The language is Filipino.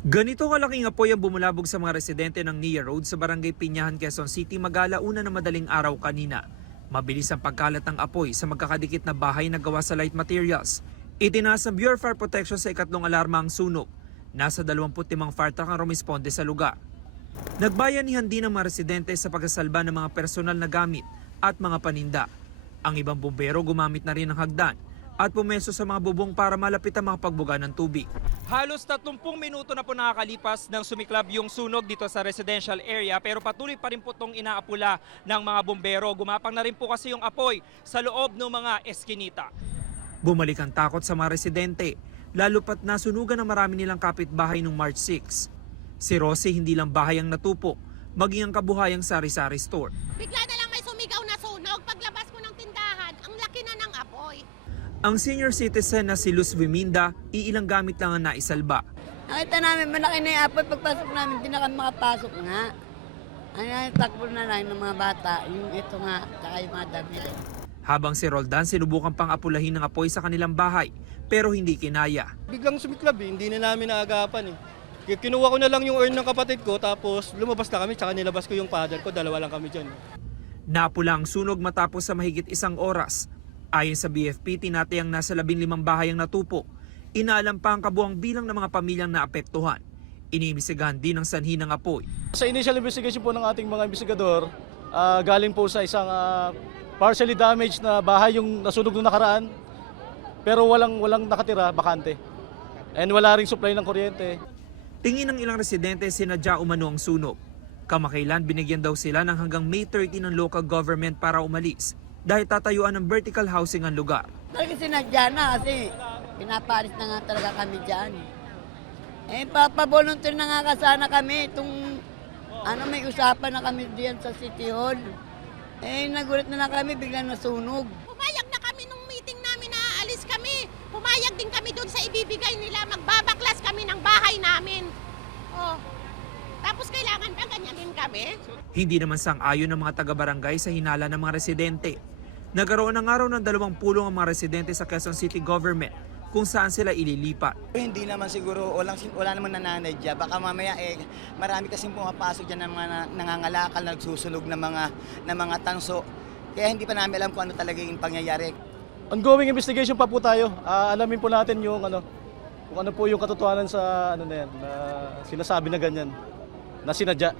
Ganito kalaking apoy ang bumulabog sa mga residente ng Nia Road sa Barangay Piñahan, Quezon City mag-alauna na madaling araw kanina. Mabilis ang pagkalat ng apoy sa magkakadikit na bahay na gawa sa light materials. Itinaas ng Bureau of Fire Protection sa ikatlong alarma ang sunog. Nasa 25 fire truck ang rumisponde sa lugar. Nagbayanihan din ang mga residente sa pagsasalba ng mga personal na gamit at mga paninda. Ang ibang bumbero gumamit na rin ng hagdan at pumeso sa mga bubong para malapit ang mga pagbuga ng tubig. Halos 30 minuto na po nakakalipas ng sumiklab yung sunog dito sa residential area pero patuloy pa rin po itong inaapula ng mga bumbero. Gumapang na rin po kasi yung apoy sa loob ng mga eskinita. Bumalik ang takot sa mga residente, lalo pat nasunugan ng marami nilang kapitbahay noong March 6. Si Rosie hindi lang bahay ang natupok, maging ang kabuhayang sari-sari store. Bigla na lang may sumigaw na sunog. Paglabas ko ng tindahan, ang laki na ng apoy. Ang senior citizen na si Luz Viminda, iilang gamit lang ang naisalba. Nakita namin, malaki na yung apoy. Pagpasok namin, di na kami makapasok nga. Takbo na lang ng mga bata, yung ito nga, saka yung mga damit. Habang si Roldan, sinubukan pang apulahin ng apoy sa kanilang bahay, pero hindi kinaya. Biglang sumiklab hindi na namin naagapan Kinuha ko na lang yung urn ng kapatid ko, tapos lumabas na kami, tsaka nilabas ko yung father ko, dalawa lang kami dyan. Napula ang sunog matapos sa mahigit 1 oras. Ayon sa BFP, tinatayang nasa 15 bahay ang natupok. Inaalam pa ang kabuang bilang ng mga pamilyang naapektuhan. Iniimbestigahan din ang sanhi ng apoy. Sa initial investigation po ng ating mga investigador, galing po sa isang partially damaged na bahay yung nasunog noong nakaraan, pero walang nakatira, bakante. And wala ring supply ng kuryente. Tingin ng ilang residente sinadya umano ang sunog. Kamakailan binigyan daw sila ng hanggang May 30 ng local government para umalis dahil tatayuan ng vertical housing ang lugar. Talaga sinadya na kasi pinaparis na nga talaga kami dyan. Papavolunteer na nga sana kami itong may usapan na kami diyan sa City Hall. Nagulat na kami, biglang nasunog. Pumayag na kami nung meeting namin na aalis kami. Pumayag din kami doon sa ibibigay nila. Magbabaklas kami ng bahay namin. Tapos kailangan pa ganyan din kami. Hindi naman sang-ayon ng mga taga-barangay sa hinala ng mga residente. Nagkaroon ng araw ng 2 pulong ang mga residente sa Quezon City Government kung saan sila ililipat. Hindi naman siguro, wala naman nananadya. Baka mamaya marami kasing pumapasok dyan ng mga nangangalakal na nagsusunog ng mga tanso. Kaya hindi pa namin alam kung ano talaga yung pangyayari. Ongoing investigation pa po tayo. Alamin po natin yung kung ano po yung katotohanan sa na sinasabi na ganyan, na sinadya.